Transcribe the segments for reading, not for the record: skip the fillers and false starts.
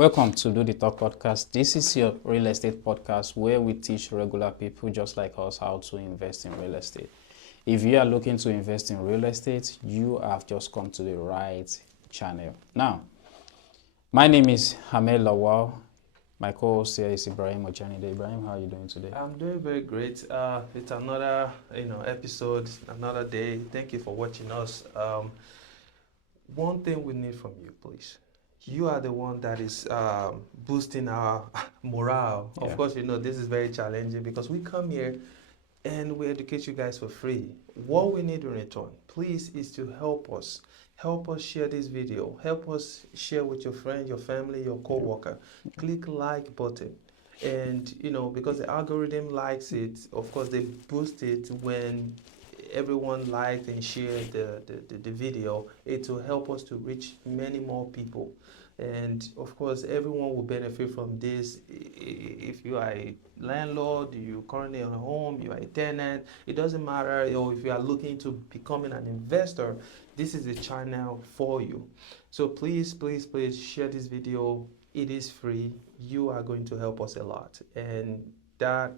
Welcome to Do the Talk podcast. This is your real estate podcast where we teach regular people just like us how to invest in real estate. If you are looking to invest in real estate, you have just come to the right channel. Now, my name is Hammed Lawal. My co-host here is Ibrahim. Ibrahim, how are you doing today? I'm doing very great. It's another episode, another day. Thank you for watching us. One thing we need from you, please. You are the one that is boosting our morale. Yeah. Of course, this is very challenging because we come here and we educate you guys for free. What we need in return, please, is to help us. Help us share this video. Help us share with your friend, your family, your co-worker. Click like button. And, because the algorithm likes it, of course, they boost it when everyone liked and shared the video. It will help us to reach many more people. And of course, everyone will benefit from this. If you are a landlord, you currently own a home, you are a tenant, it doesn't matter. Or if you are looking to becoming an investor, this is the channel for you. So please, please, please share this video. It is free. You are going to help us a lot. And that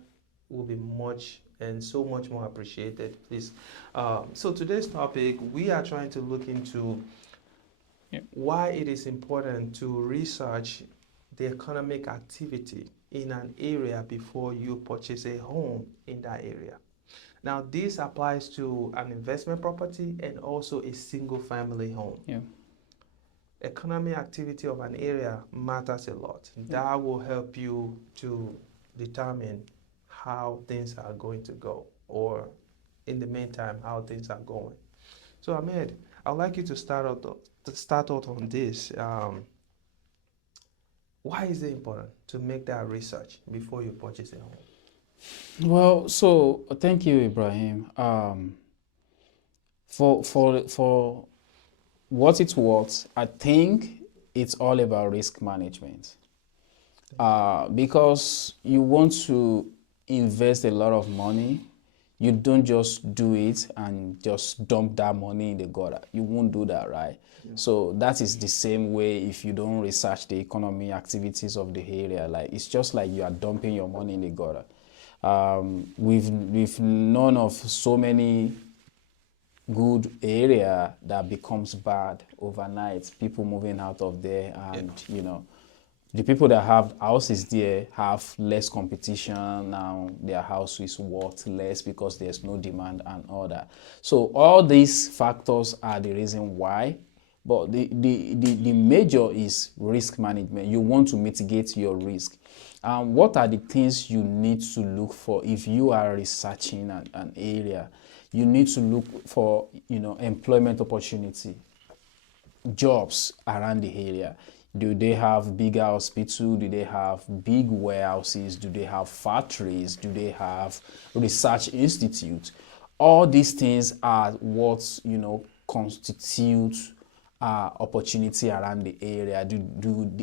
will be much and so much more appreciated, please. So today's topic, we are trying to look into why it is important to research the economic activity in an area before you purchase a home in that area. Now, this applies to an investment property and also a single family home. Yeah. Economic activity of an area matters a lot. That will help you to determine how things are going to go, or in the meantime, how things are going. So Ahmed, I'd like you to start out on this. Why is it important to make that research before you purchase a home? Well, so thank you, Ibrahim. For what it's worth, I think it's all about risk management. Because you want to invest a lot of money, you don't just do it and just dump that money in the gutter. You won't do that, right? Yeah. So that is the same way if you don't research the economy activities of the area. Like, it's just like you are dumping your money in the gutter. We've known of so many good area that becomes bad overnight. People moving out of there, and the people that have houses there have less competition now. Their house is worth less because there's no demand and all that. So all these factors are the reason why. But the major is risk management. You want to mitigate your risk. What are the things you need to look for if you are researching an area? You need to look for employment opportunity, jobs around the area. Do they have bigger hospital? Do they have big warehouses? Do they have factories? Do they have research institute? All these things are what constitute opportunity around the area.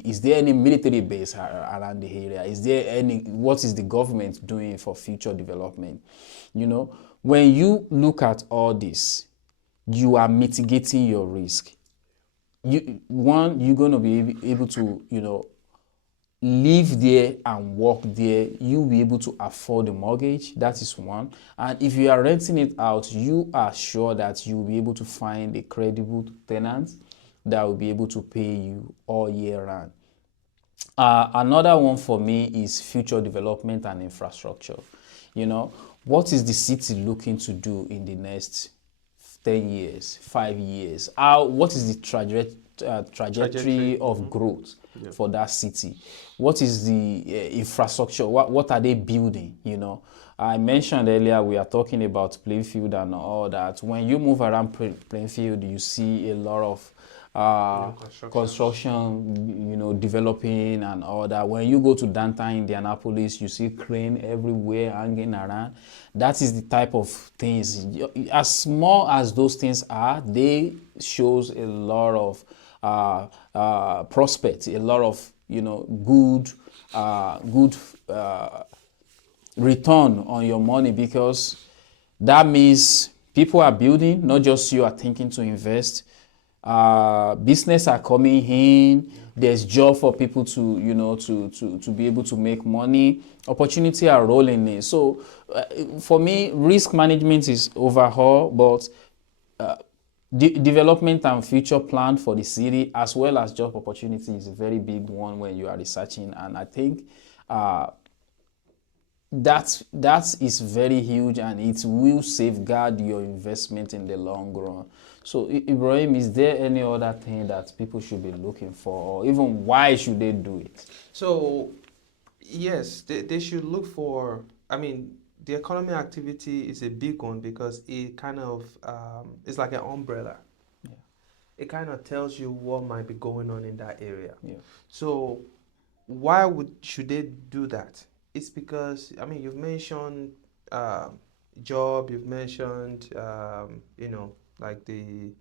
Is there any military base around the area? Is there any? What is the government doing for future development? When you look at all this, you are mitigating your risk. You're going to be able to live there and work there. You'll be able to afford the mortgage. That is one. And if you are renting it out, you are sure that you'll be able to find a credible tenant that will be able to pay you all year round. Another one for me is future development and infrastructure. What is the city looking to do in the next 10 years, 5 years? What is the trajectory of growth for that city? What is the infrastructure? What are they building? I mentioned earlier we are talking about Plainfield and all that. When you move around Plainfield, you see a lot of construction, developing and all that. When you go to downtown Indianapolis, you see crane everywhere hanging around. That is the type of things. As small as those things are, they shows a lot of prospect, a lot of good return on your money, because that means people are building. Not just you are thinking to invest. business are coming in. There's job for people to, to be able to make money. Opportunity are rolling in. So for me, risk management is overhaul, but development and future plan for the city as well as job opportunity is a very big one when you are researching. And I think that is very huge, and it will safeguard your investment in the long run. So Ibrahim, is there any other thing that people should be looking for, or even why should they do it? So, yes, they should look for, I mean, the economic activity is a big one because it kind of, it's like an umbrella. Yeah. It kind of tells you what might be going on in that area. Yeah. So, should they do that? It's because, I mean, you've mentioned job, you've mentioned, like the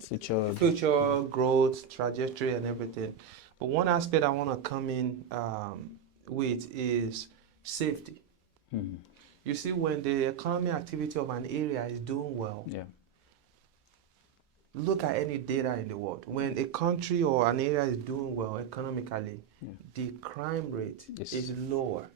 Future. future growth trajectory and everything. But one aspect I want to come in with is safety. Mhm. You see, when the economic activity of an area is doing well, Yeah. look at any data in the world. When a country or an area is doing well economically, Yeah. the crime rate Yes. is lower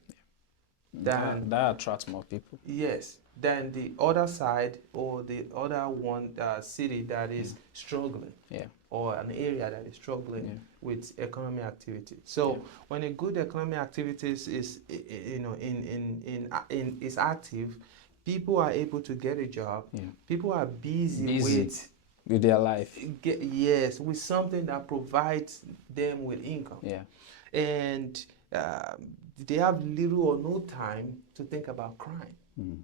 That, than, that attracts more people. yes, than the other side or the other one city that is struggling, Yeah. or an area that is struggling Yeah. with economic activity. So Yeah. when a good economic activities is is active, people are able to get a job. Yeah. People are busy Busy with their life. yes, with something that provides them with income, Yeah. and they have little or no time to think about crime. Mhm.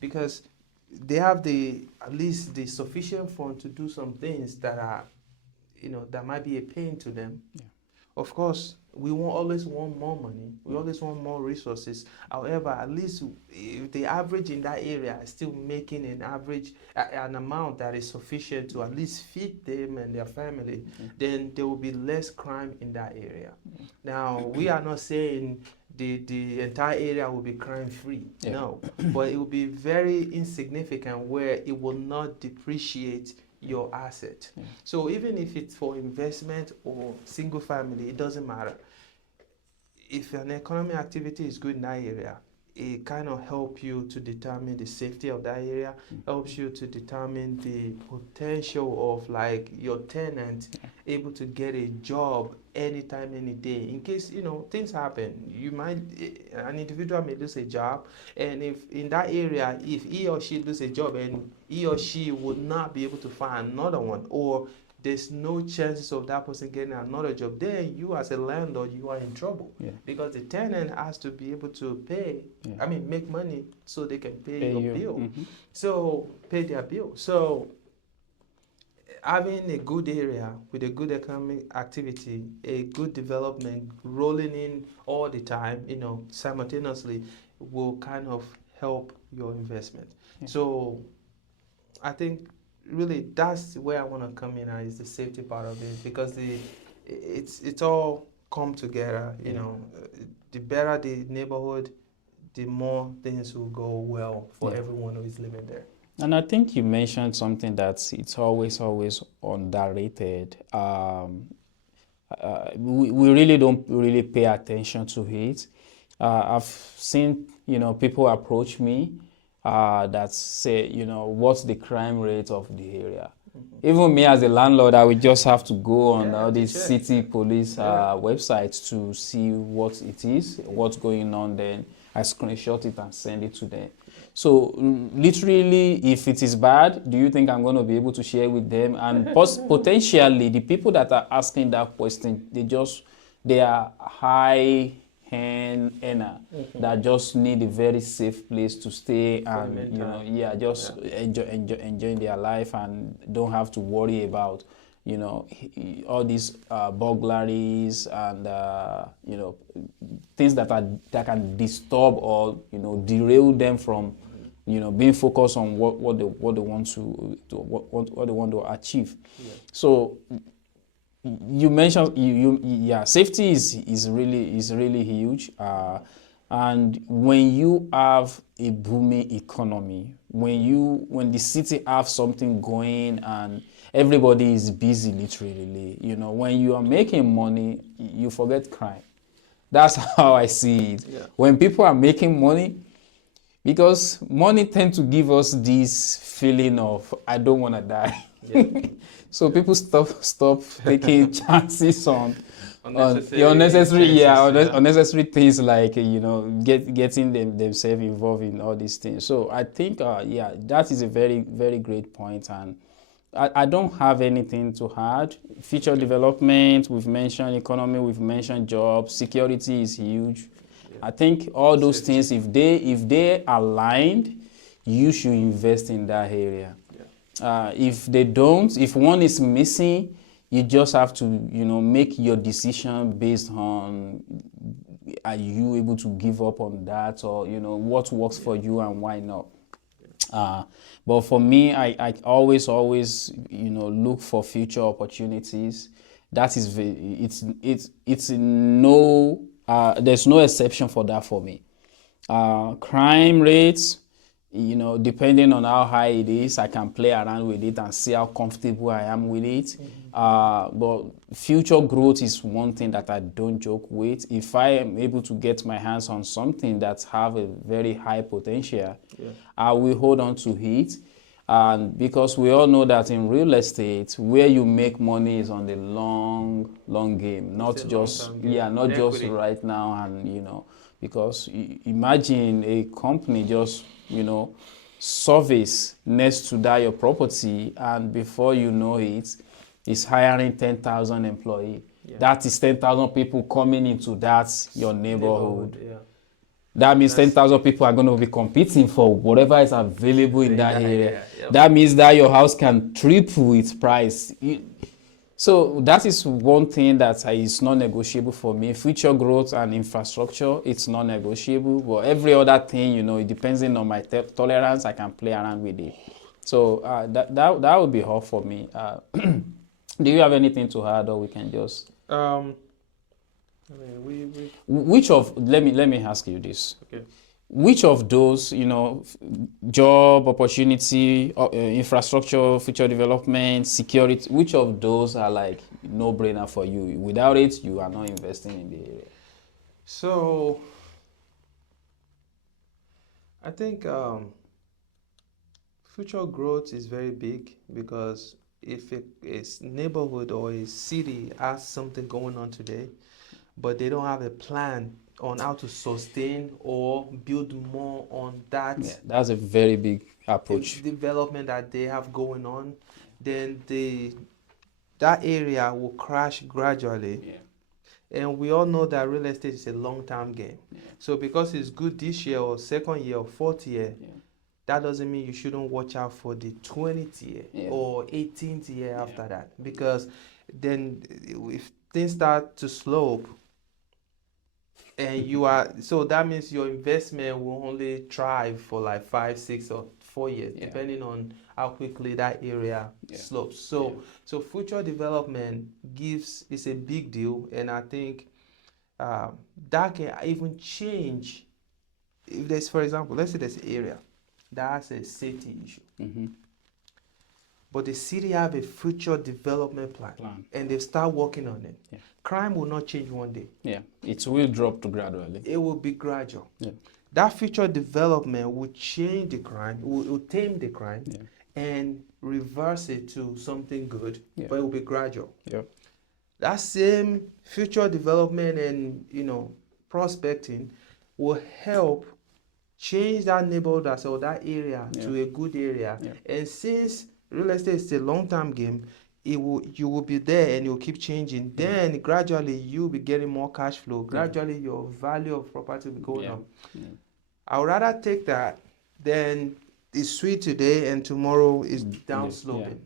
Because they have at least the sufficient fund to do some things that are, that might be a pain to them. Yeah. Of course, we always want more money. We always want more resources. However, at least if the average in that area is still making an amount that is sufficient to at least feed them and their family, then there will be less crime in that area. Now, we are not saying the entire area will be crime free. Yeah. No, but it will be very insignificant where it will not depreciate your asset. Yeah. So even if it's for investment or single family, it doesn't matter. If an economic activity is good in that area, it kind of helps you to determine the safety of that area, helps you to determine the potential of like your tenant able to get a job anytime, any day. In case, things happen, an individual may lose a job, and if in that area, if he or she lose a job and he or she would not be able to find another one, or there's no chances of that person getting another job, then you as a landlord, you are in trouble. Yeah. Because the tenant has to be able to Yeah. make money so they can pay Pay your you. bill. Mhm. So pay their bill. So having a good area with a good economic activity, a good development rolling in all the time, simultaneously, will kind of help your investment. Yeah. So I think really that's where I want to come in at, is the safety part of it, because it's all come together. The better the neighborhood, the more things will go well for Yeah. everyone who is living there. And I think you mentioned something that's it's always underrated. We really don't really pay attention to it. I've seen people approach me that say what's the crime rate of the area. Even me as a landlord, I would just have to go on all these city police websites to see what it is, what's going on. Then I screenshot it and send it to them. So literally, if it is bad, do you think I'm going to be able to share with them? And potentially, the people that are asking that question, they are high hand earner that just need a very safe place to stay and enjoying their life and don't have to worry about all these burglaries and things that can disturb or derail them from being focused on what they want what they want to achieve. Yeah. So you mentioned safety is really huge. And when you have a booming economy, when the city have something going and everybody is busy literally, when you are making money, you forget crime. That's how I see it. Yeah. When people are making money, because money tend to give us this feeling of I don't want to die. Yeah. So people stop taking chances on Unnecessary unnecessary chances, yeah. unnecessary things like getting themselves involved in all these things. So I think that is a very very great point, and I don't have anything to add. Future development, we've mentioned economy, we've mentioned jobs, security is huge. I think all those Safety. things, if they aligned, you should invest in that area. If they don't, if one is missing, you just have to make your decision based on are you able to give up on that, or what works for you and why not. But for me, I always look for future opportunities. That is it's no there's no exception for that for me. Crime rates, depending on how high it is, I can play around with it and see how comfortable I am with it. But future growth is one thing that I don't joke with. If I am able to get my hands on something that have a very high potential, I will hold on to it. And because we all know that in real estate, where you make money is on the long game, not just not just right now, and because imagine a company just service next to that your property, and before you know it, it's hiring 10,000 employees. That is 10,000 people coming into that your neighborhood. That means 10,000 people are going to be competing for whatever is available in that area. That means that your house can triple its price. So that is one thing that is non-negotiable for me. Future growth and infrastructure, it's non-negotiable. But every other thing, it depends on my tolerance, I can play around with it. So that would be all for me. Do you have anything to add, or we can just? Which of let me ask you this. Okay. Which of those, job opportunity, infrastructure, future development, security, which of those are like no-brainer for you? Without it, you are not investing in the area. So I think future growth is very big, because if a neighborhood or a city has something going on today, but they don't have a plan on how to sustain or build more on that. Yeah, that's a very big approach. Development that they have going on, then that area will crash gradually. And we all know that real estate is a long-term game. So because it's good this year or second year or fourth year, that doesn't mean you shouldn't watch out for the 20th year or 18th year after that. Because then if things start to slope, and so that means your investment will only thrive for like 5, 6, or 4 years, depending on how quickly that area slopes. So future development is a big deal, and I think that can even change. If there's, for example, let's say there's an area that has a safety issue, but the city have a future development plan. And they start working on it. Crime will not change one day. It will drop gradually. It will be gradual. That future development will change the crime, will tame the crime, and reverse it to something good, but it will be gradual. That same future development and prospecting will help change that neighborhood or that area to a good area. And since real estate is a long-term game, you will be there and it will keep changing. Then gradually you'll be getting more cash flow. Gradually your value of property will be going up. I would rather take that than it's sweet today and tomorrow is down sloping.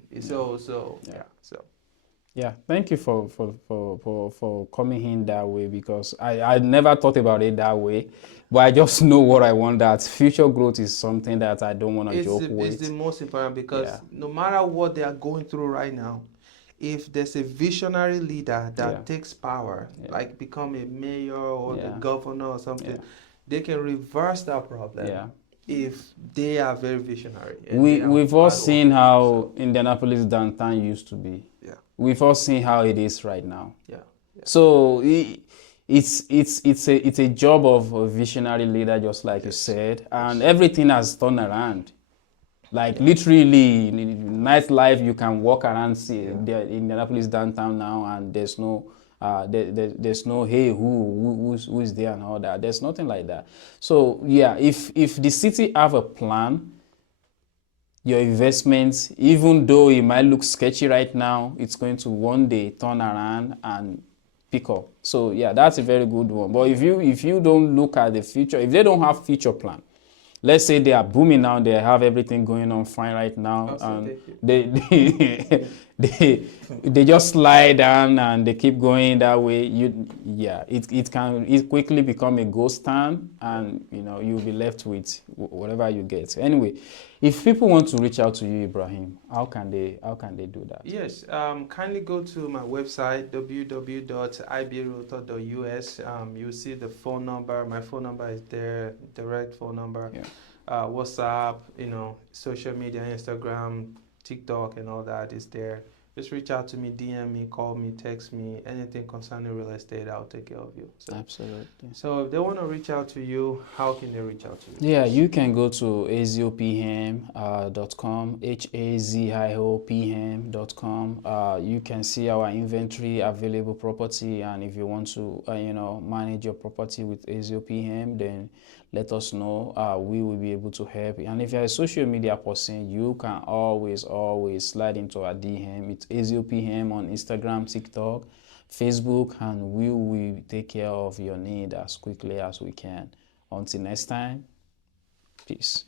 Thank you for coming in that way, because I never thought about it that way, but I just know what I want. That future growth is something that I don't want to joke with. It's the most important, because no matter what they are going through right now, if there's a visionary leader that takes power, like become a mayor or the governor or something, they can reverse that problem. Yeah. If they are very visionary. And We've all seen how Indianapolis downtown used to be. Yeah. We've all seen how it is right now. Yeah. Yeah. So it's a job of a visionary leader, just like you said, and everything has turned around. Like literally, nightlife, you can walk around, see the Indianapolis downtown now, and there's no there's no hey who's there and all that. There's nothing like that. So yeah, if the city have a plan, your investments, even though it might look sketchy right now, it's going to one day turn around and pick up. So yeah, that's a very good one. But if you don't look at the future, if they don't have future plan, let's say they are booming now, they have everything going on fine right now, and they just slide down and they keep going that way. It can quickly become a ghost town, and you'll be left with whatever you get. Anyway, if people want to reach out to you, Ibrahim, how can they do that? Yes, kindly go to my website www.ibrealtor.us. You'll see the phone number. My phone number is there, direct phone number. Yeah. WhatsApp, social media, Instagram, TikTok, and all that is there. Just reach out to me, DM me, call me, text me, anything concerning real estate, I'll take care of you. So, absolutely. So if they want to reach out to you, how can they reach out to you? Yeah, you can go to aziopm.com, HAZIOPM.com. You can see our inventory, available property, and if you want to, manage your property with AZIOPM, then let us know. We will be able to help. And if you're a social media person, you can always slide into our DM. It's AZIOPM on Instagram, TikTok, Facebook, and we will take care of your need as quickly as we can. Until next time, peace.